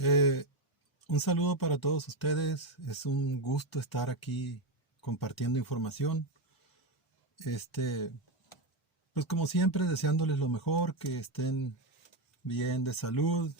Eh, un saludo para todos ustedes. Es un gusto estar aquí compartiendo información. Este, pues como siempre, deseándoles lo mejor, que estén bien de salud,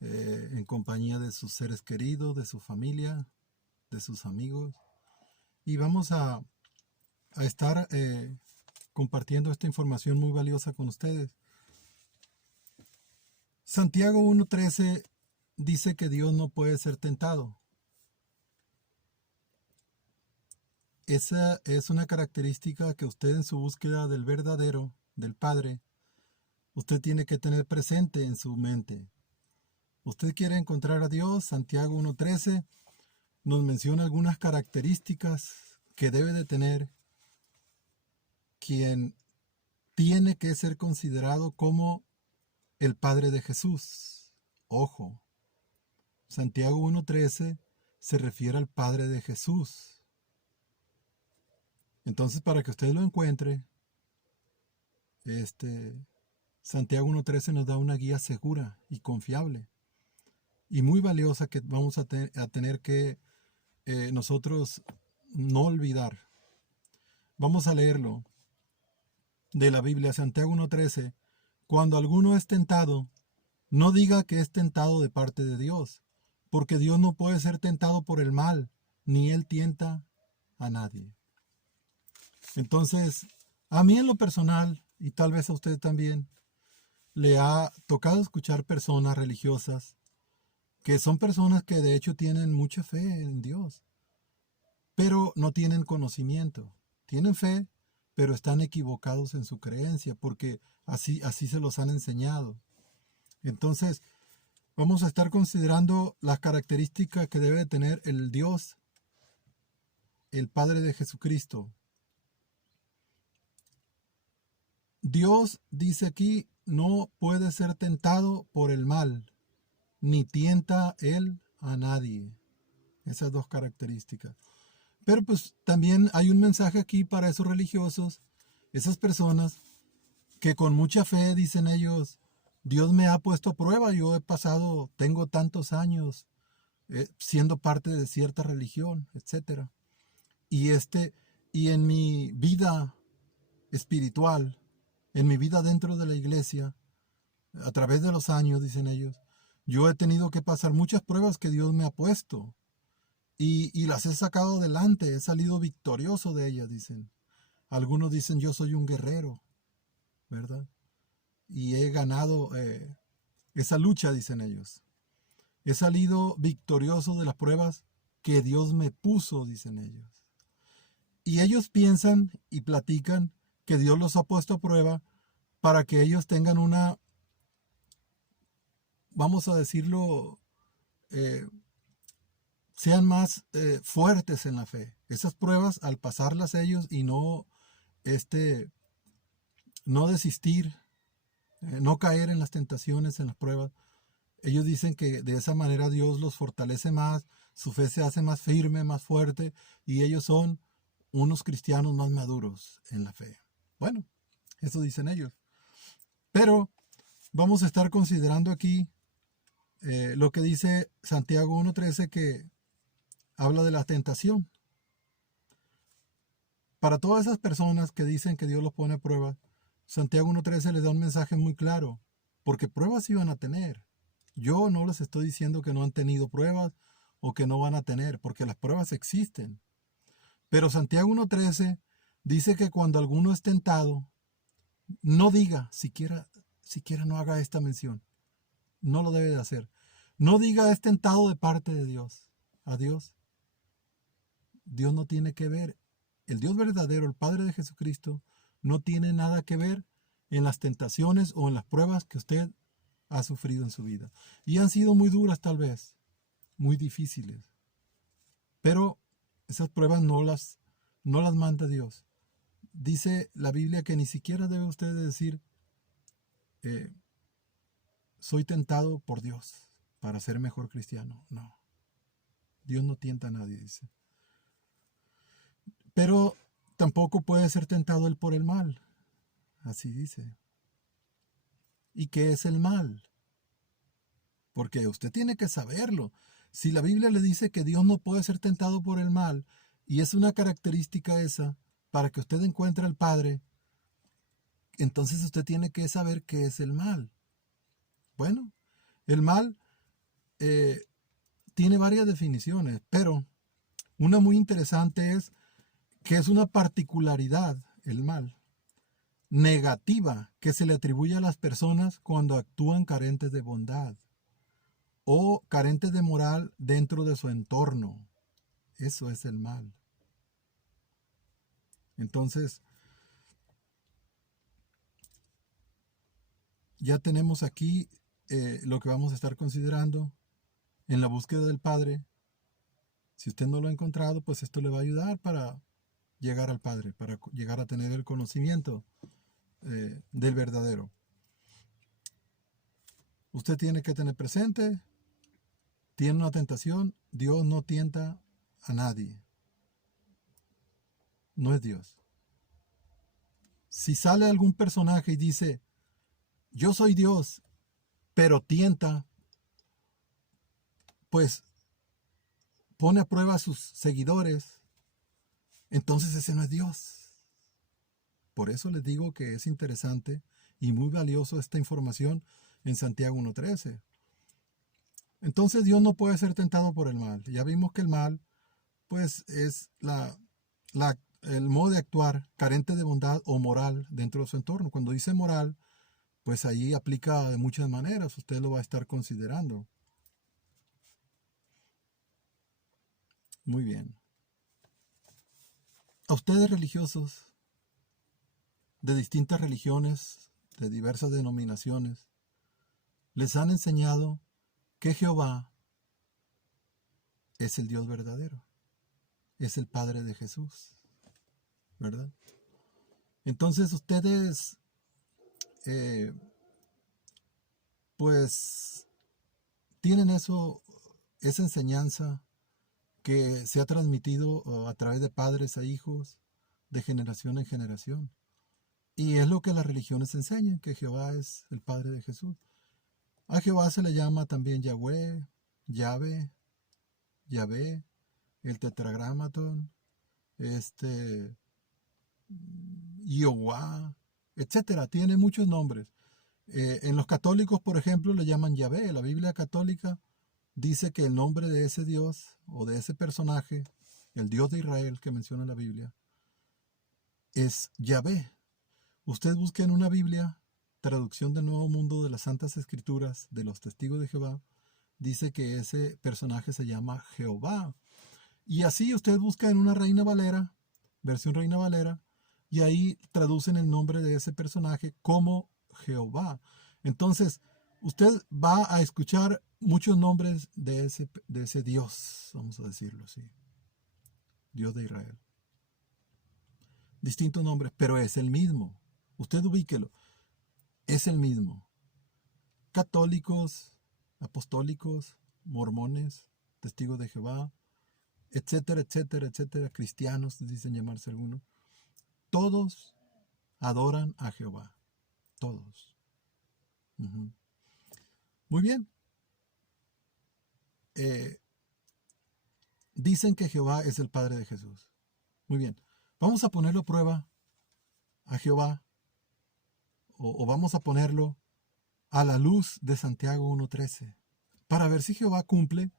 en compañía de sus seres queridos, de su familia, de sus amigos. Y vamos a estar compartiendo esta información muy valiosa con ustedes. Santiago 1.13 dice que Dios no puede ser tentado. Esa es una característica que usted en su búsqueda del verdadero, del Padre, usted tiene que tener presente en su mente. Usted quiere encontrar a Dios, Santiago 1.13 nos menciona algunas características que debe de tener quien tiene que ser considerado como el Padre de Jesús. Ojo, Santiago 1.13 se refiere al Padre de Jesús. Entonces, para que usted lo encuentre, Santiago 1.13 nos da una guía segura y confiable y muy valiosa que vamos a tener que nosotros no olvidar. Vamos a leerlo de la Biblia, Santiago 1.13. Cuando alguno es tentado, no diga que es tentado de parte de Dios, porque Dios no puede ser tentado por el mal, ni Él tienta a nadie. Entonces, a mí en lo personal, y tal vez a usted también, le ha tocado escuchar personas religiosas que son personas que de hecho tienen mucha fe en Dios, pero no tienen conocimiento. Tienen fe, pero están equivocados en su creencia, porque así se los han enseñado. Entonces, vamos a estar considerando las características que debe tener el Dios, el Padre de Jesucristo. Dios dice aquí, no puede ser tentado por el mal, ni tienta él a nadie. Esas dos características. Pero pues también hay un mensaje aquí para esos religiosos, esas personas que con mucha fe dicen ellos, Dios me ha puesto a prueba, yo he pasado, tengo tantos años siendo parte de cierta religión, etcétera. Y y en mi vida espiritual, en mi vida dentro de la iglesia, a través de los años, dicen ellos, yo he tenido que pasar muchas pruebas que Dios me ha puesto. Y las he sacado adelante, he salido victorioso de ellas, dicen. Algunos dicen yo soy un guerrero, ¿verdad? Y he ganado esa lucha, dicen ellos. He salido victorioso de las pruebas que Dios me puso, dicen ellos. Y ellos piensan y platican que Dios los ha puesto a prueba para que ellos tengan una, vamos a decirlo, eh, sean más fuertes en la fe. Esas pruebas, al pasarlas ellos y este, no desistir, no caer en las tentaciones, en las pruebas, ellos dicen que de esa manera Dios los fortalece más, su fe se hace más firme, más fuerte, y ellos son unos cristianos más maduros en la fe. Bueno, eso dicen ellos. Pero vamos a estar considerando aquí lo que dice Santiago 1.13, que habla de la tentación. Para todas esas personas que dicen que Dios los pone a prueba, Santiago 1.13 les da un mensaje muy claro, porque pruebas iban a tener. Yo no les estoy diciendo que no han tenido pruebas o que no van a tener, porque las pruebas existen. Pero Santiago 1.13 dice que cuando alguno es tentado, no diga, siquiera no haga esta mención. No lo debe de hacer. No diga es tentado de parte de Dios. A Dios. Dios no tiene que ver. El Dios verdadero, el Padre de Jesucristo, no tiene nada que ver en las tentaciones o en las pruebas que usted ha sufrido en su vida. Y han sido muy duras tal vez, muy difíciles. Pero esas pruebas no las manda Dios. Dice la Biblia que ni siquiera debe usted decir, eh, soy tentado por Dios para ser mejor cristiano. No, Dios no tienta a nadie, dice. Pero tampoco puede ser tentado él por el mal. Así dice. ¿Y qué es el mal? porque usted tiene que saberlo. Si la Biblia le dice que Dios no puede ser tentado por el mal, y es una característica esa, para que usted encuentre al Padre, entonces usted tiene que saber qué es el mal. Bueno, el mal tiene varias definiciones, pero una muy interesante es que es una particularidad, el mal, negativa que se le atribuye a las personas cuando actúan carentes de bondad o carentes de moral dentro de su entorno. Eso es el mal. Entonces, ya tenemos aquí lo que vamos a estar considerando en la búsqueda del Padre. Si usted no lo ha encontrado, pues esto le va a ayudar para llegar al Padre, para llegar a tener el conocimiento del verdadero. Usted tiene que tener presente, tiene una tentación, Dios no tienta a nadie. No es Dios. Si sale algún personaje y dice, yo soy Dios, pero tienta, pues pone a prueba a sus seguidores, entonces ese no es Dios. Por eso les digo que es interesante y muy valioso esta información en Santiago 1:13. Entonces Dios no puede ser tentado por el mal. Ya vimos que el mal, pues, es el modo de actuar carente de bondad o moral dentro de su entorno. Cuando dice moral, pues ahí aplica de muchas maneras. Usted lo va a estar considerando. Muy bien. A ustedes religiosos de distintas religiones, de diversas denominaciones, les han enseñado que Jehová es el Dios verdadero, es el Padre de Jesús, ¿verdad? Entonces ustedes, pues, tienen esa enseñanza que se ha transmitido a través de padres a hijos, de generación en generación. Y es lo que las religiones enseñan, que Jehová es el Padre de Jesús. A Jehová se le llama también Yahweh, Yahvé, Yahvé, el tetragramaton, Jehová, etcétera. Tiene muchos nombres. En los católicos, por ejemplo, le llaman Yahvé. La Biblia católica dice que el nombre de ese Dios o de ese personaje, el Dios de Israel que menciona la Biblia, es Yahvé. Usted busque en una Biblia, traducción del Nuevo Mundo de las Santas Escrituras de los Testigos de Jehová, dice que ese personaje se llama Jehová. Y así usted busca en una Reina Valera, versión Reina Valera, y ahí traducen el nombre de ese personaje como Jehová. Entonces, usted va a escuchar muchos nombres de ese Dios, vamos a decirlo así, Dios de Israel. Distintos nombres, pero es el mismo. Usted ubíquelo, es el mismo. Católicos, apostólicos, mormones, testigos de Jehová, etcétera, etcétera, etcétera, cristianos, dicen llamarse algunos, todos adoran a Jehová, todos. Muy bien. Dicen que Jehová es el Padre de Jesús. Muy bien. Vamos a ponerlo a prueba a Jehová, o vamos a ponerlo a la luz de Santiago 1:13, para ver si Jehová cumple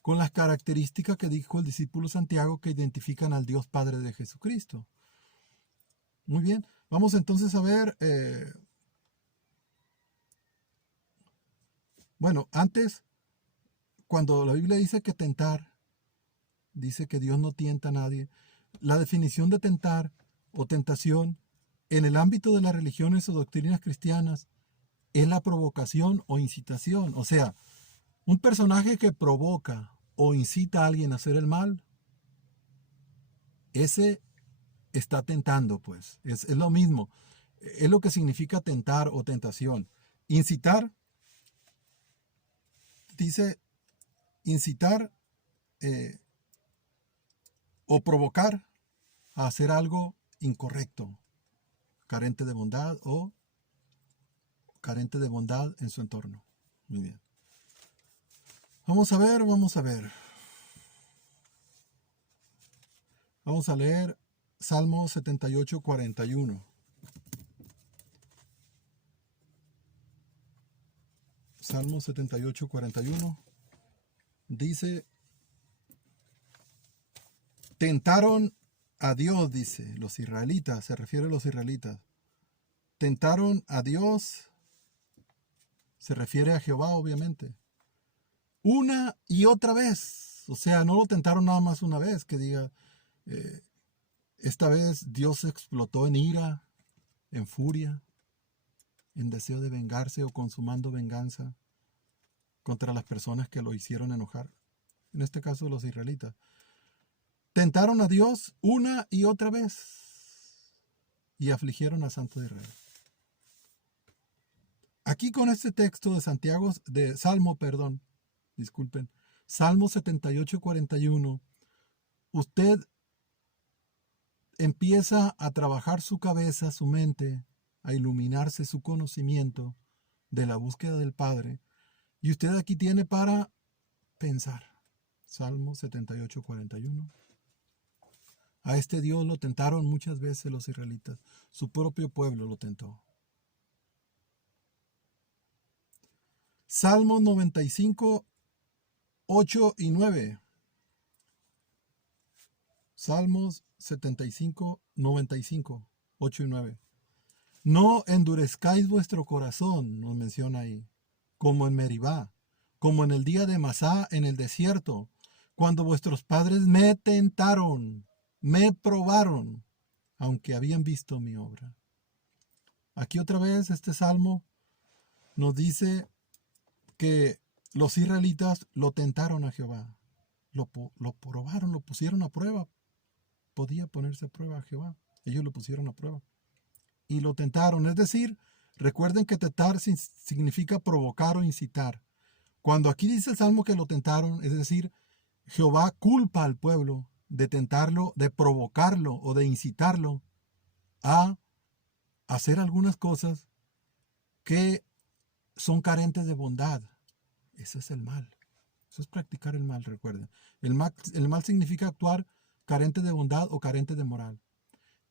con las características que dijo el discípulo Santiago que identifican al Dios Padre de Jesucristo. Muy bien, vamos entonces a ver, bueno, antes, cuando la Biblia dice que tentar, dice que Dios no tienta a nadie, la definición de tentar o tentación en el ámbito de las religiones o doctrinas cristianas es la provocación o incitación. O sea, un personaje que provoca o incita a alguien a hacer el mal, ese está tentando, pues. Es lo mismo. Es lo que significa tentar o tentación. Incitar, dice incitar o provocar a hacer algo incorrecto, carente de bondad o carente de bondad en su entorno. Muy bien. Vamos a ver, vamos a ver. Vamos a leer Salmo 78, 41. Salmo 78, 41. Dice, tentaron a Dios, dice, los israelitas, se refiere a los israelitas. Tentaron a Dios, se refiere a Jehová, obviamente. Una y otra vez. O sea, no lo tentaron nada más una vez, que diga, esta vez Dios explotó en ira, en furia, en deseo de vengarse o consumando venganza contra las personas que lo hicieron enojar. En este caso, los israelitas. Tentaron a Dios una y otra vez y afligieron al Santo de Israel. Aquí con este texto de Santiago, de Salmo, perdón, disculpen, Salmo 78, 41, usted empieza a trabajar su cabeza, su mente, a iluminarse su conocimiento de la búsqueda del Padre. Y usted aquí tiene para pensar. Salmo 78, 41. A este Dios lo tentaron muchas veces los israelitas. Su propio pueblo lo tentó. Salmos 95, 8 y 9. Salmos 75, 95, 8 y 9. No endurezcáis vuestro corazón, nos menciona ahí, como en Meribá, como en el día de Masá en el desierto, cuando vuestros padres me tentaron, me probaron, aunque habían visto mi obra. Aquí otra vez este salmo nos dice que los israelitas lo tentaron a Jehová, lo probaron, lo pusieron a prueba. Podía ponerse a prueba a Jehová. Ellos lo pusieron a prueba. Y lo tentaron. Es decir, recuerden que tentar significa provocar o incitar. Cuando aquí dice el Salmo que lo tentaron, es decir, Jehová culpa al pueblo de tentarlo, de provocarlo o de incitarlo a hacer algunas cosas que son carentes de bondad. Eso es el mal. Eso es practicar el mal, recuerden. El mal significa actuar carente de bondad o carente de moral.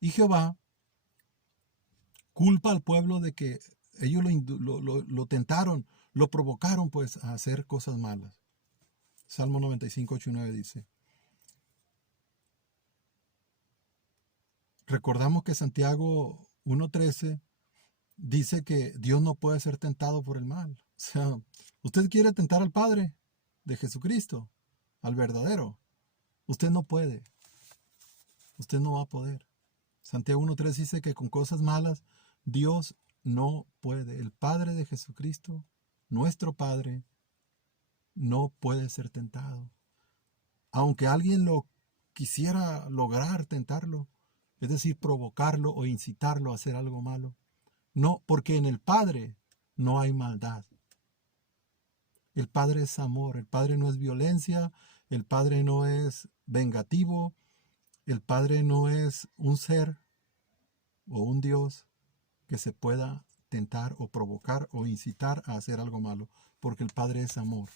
Y Jehová culpa al pueblo de que ellos lo tentaron, lo provocaron pues a hacer cosas malas. Salmo 95, 8 y 9 dice. Recordamos que Santiago 1:13 dice que Dios no puede ser tentado por el mal. O sea, usted quiere tentar al Padre de Jesucristo, al verdadero. Usted no puede. Usted no va a poder. Santiago 1:3 dice que con cosas malas Dios no puede. El Padre de Jesucristo, nuestro Padre, no puede ser tentado. Aunque alguien lo quisiera lograr tentarlo, es decir, provocarlo o incitarlo a hacer algo malo. No, porque en el Padre no hay maldad. El Padre es amor, el Padre no es violencia, el Padre no es vengativo, el Padre no es un ser o un Dios que se pueda tentar o provocar o incitar a hacer algo malo, porque el Padre es amor.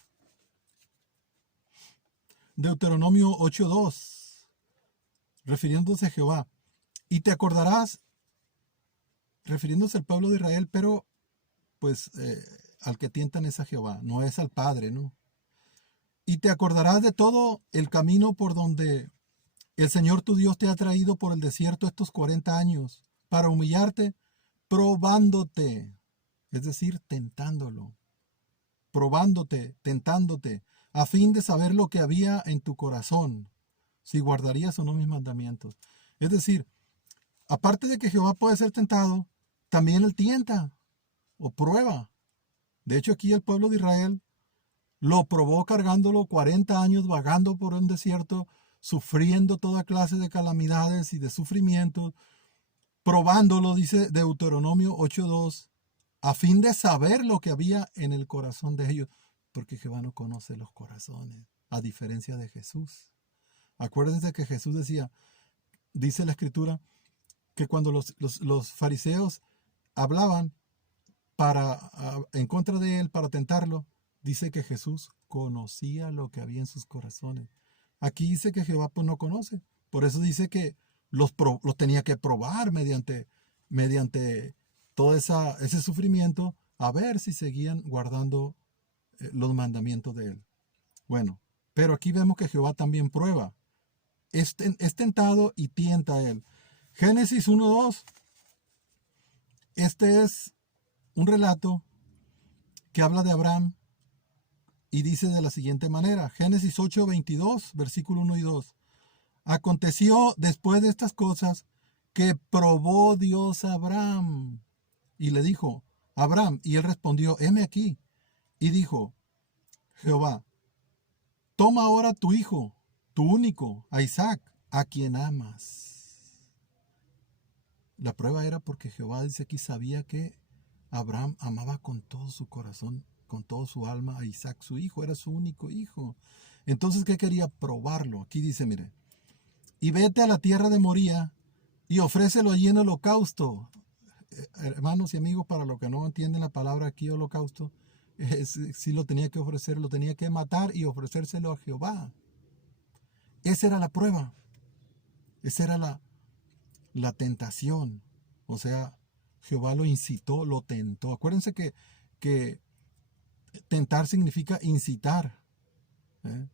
Deuteronomio 8:2, refiriéndose a Jehová, y te acordarás, refiriéndose al pueblo de Israel, pero pues al que tientan es a Jehová, no es al Padre, ¿no? Y te acordarás de todo el camino por donde el Señor tu Dios te ha traído por el desierto estos 40 años, para humillarte, probándote, es decir, tentándolo, probándote, tentándote, a fin de saber lo que había en tu corazón, si guardarías o no mis mandamientos. Es decir, aparte de que Jehová puede ser tentado, también él tienta o prueba. De hecho, aquí el pueblo de Israel lo probó cargándolo 40 años vagando por un desierto, sufriendo toda clase de calamidades y de sufrimientos, probándolo, dice Deuteronomio 8:2, a fin de saber lo que había en el corazón de ellos, porque Jehová no conoce los corazones, a diferencia de Jesús. Acuérdense que Jesús decía, dice la Escritura, que cuando los fariseos hablaban en contra de él para tentarlo, dice que Jesús conocía lo que había en sus corazones. Aquí dice que Jehová pues no conoce. Por eso dice que los tenía que probar mediante todo ese sufrimiento, a ver si seguían guardando los mandamientos de él. Bueno, pero aquí vemos que Jehová también prueba. Es tentado y tienta a él. Génesis 1:2. Este es un relato que habla de Abraham y dice de la siguiente manera. Génesis 8:22, versículo 1 y 2. Aconteció después de estas cosas que probó Dios a Abraham y le dijo, Abraham, y él respondió, heme aquí. Y dijo, Jehová, toma ahora tu hijo, tu único, a Isaac, a quien amas. La prueba era porque Jehová dice aquí sabía que Abraham amaba con todo su corazón, con todo su alma a Isaac, su hijo, era su único hijo. Entonces, ¿qué quería? Probarlo. Aquí dice, mire, y vete a la tierra de Moría y ofrécelo allí en holocausto. Hermanos y amigos, para los que no entienden la palabra aquí, holocausto, sí lo tenía que ofrecer, lo tenía que matar y ofrecérselo a Jehová. Esa era la prueba. Esa era la tentación. O sea, Jehová lo incitó, lo tentó. Acuérdense que tentar significa incitar. ¿eh?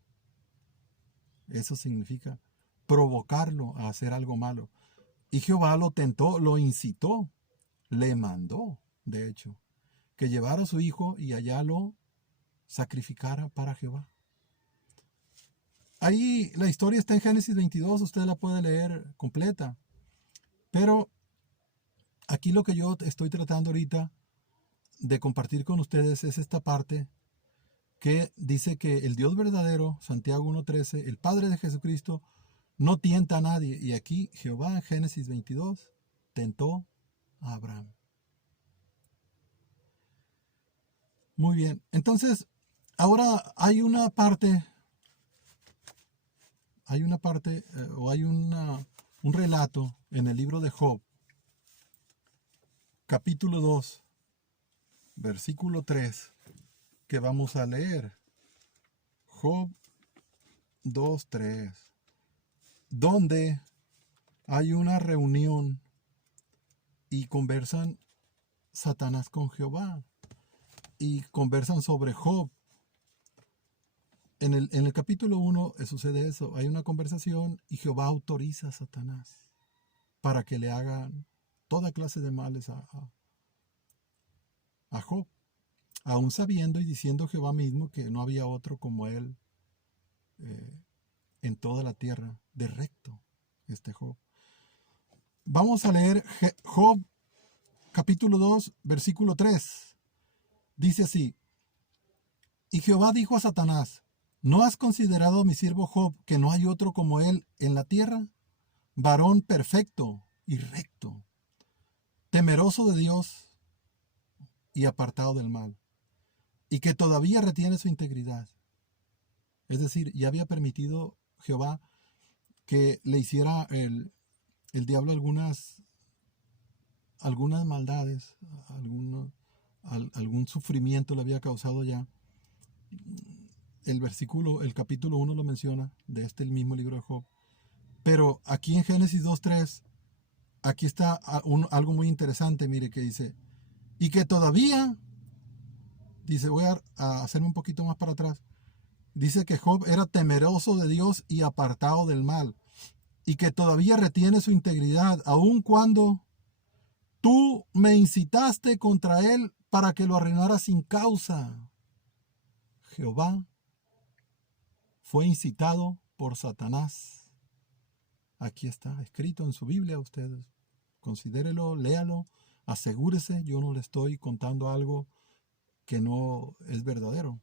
Eso significa provocarlo a hacer algo malo. Y Jehová lo tentó, lo incitó, le mandó, de hecho, que llevara a su hijo y allá lo sacrificara para Jehová. Ahí la historia está en Génesis 22, usted la puede leer completa. Pero aquí lo que yo estoy tratando ahorita de compartir con ustedes es esta parte que dice que el Dios verdadero, Santiago 1:13, el Padre de Jesucristo, no tienta a nadie. Y aquí Jehová en Génesis 22 tentó a Abraham. Muy bien, entonces ahora hay una parte o hay un relato en el libro de Job, capítulo 2, versículo 3, que vamos a leer. Job 2:3, donde hay una reunión y conversan Satanás con Jehová y conversan sobre Job. En el capítulo 1 sucede eso, hay una conversación y Jehová autoriza a Satanás para que le hagan toda clase de males a Job, aún sabiendo y diciendo Jehová mismo que no había otro como él en toda la tierra, de recto, Job. Vamos a leer Job capítulo 2, versículo 3. Dice así, y Jehová dijo a Satanás, ¿no has considerado a mi siervo Job, que no hay otro como él en la tierra? Varón perfecto y recto, temeroso de Dios y apartado del mal, y que todavía retiene su integridad. Es decir, ya había permitido Jehová que le hiciera el diablo algunas maldades, algún sufrimiento le había causado ya. El capítulo 1 lo menciona, de el mismo libro de Job. Pero aquí en Génesis 2:3, aquí está algo muy interesante, mire, que dice, y que todavía, dice, voy a hacerme un poquito más para atrás, dice que Job era temeroso de Dios y apartado del mal, y que todavía retiene su integridad, aun cuando tú me incitaste contra él para que lo arruinara sin causa. Jehová fue incitado por Satanás. Aquí está escrito en su Biblia, ustedes. Considérelo, léalo, asegúrese, yo no le estoy contando algo que no es verdadero.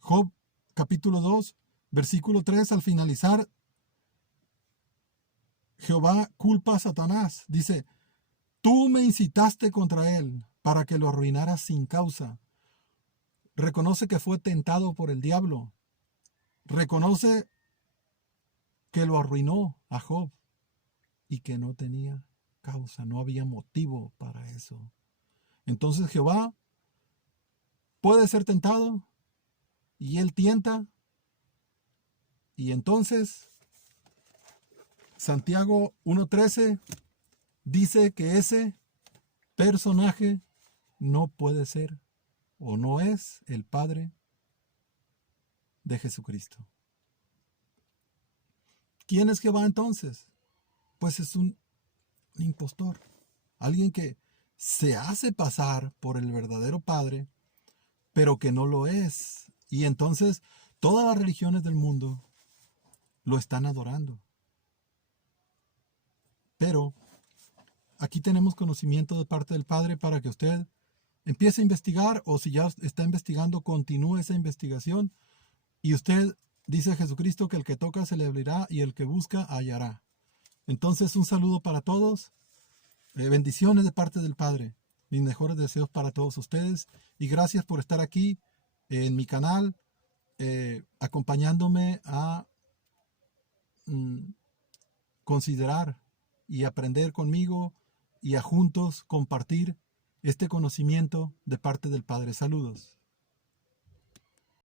Job capítulo 2, versículo 3, al finalizar, Jehová culpa a Satanás. Dice, tú me incitaste contra él para que lo arruinara sin causa. Reconoce que fue tentado por el diablo. Reconoce que lo arruinó a Job y que no tenía causa, no había motivo para eso. Entonces Jehová puede ser tentado y él tienta. Y entonces Santiago 1:13 dice que ese personaje no puede ser o no es el Padre de Jesucristo. ¿Quién es Jehová entonces? Pues es un impostor, alguien que se hace pasar por el verdadero Padre, pero que no lo es. Y entonces todas las religiones del mundo lo están adorando. Pero aquí tenemos conocimiento de parte del Padre para que usted empiece a investigar, o si ya está investigando, continúe esa investigación. Y usted dice Jesucristo que el que toca se le abrirá y el que busca hallará. Entonces, un saludo para todos. Bendiciones de parte del Padre. Mis mejores deseos para todos ustedes. Y gracias por estar aquí en mi canal, acompañándome a considerar y aprender conmigo y a juntos compartir este conocimiento de parte del Padre. Saludos.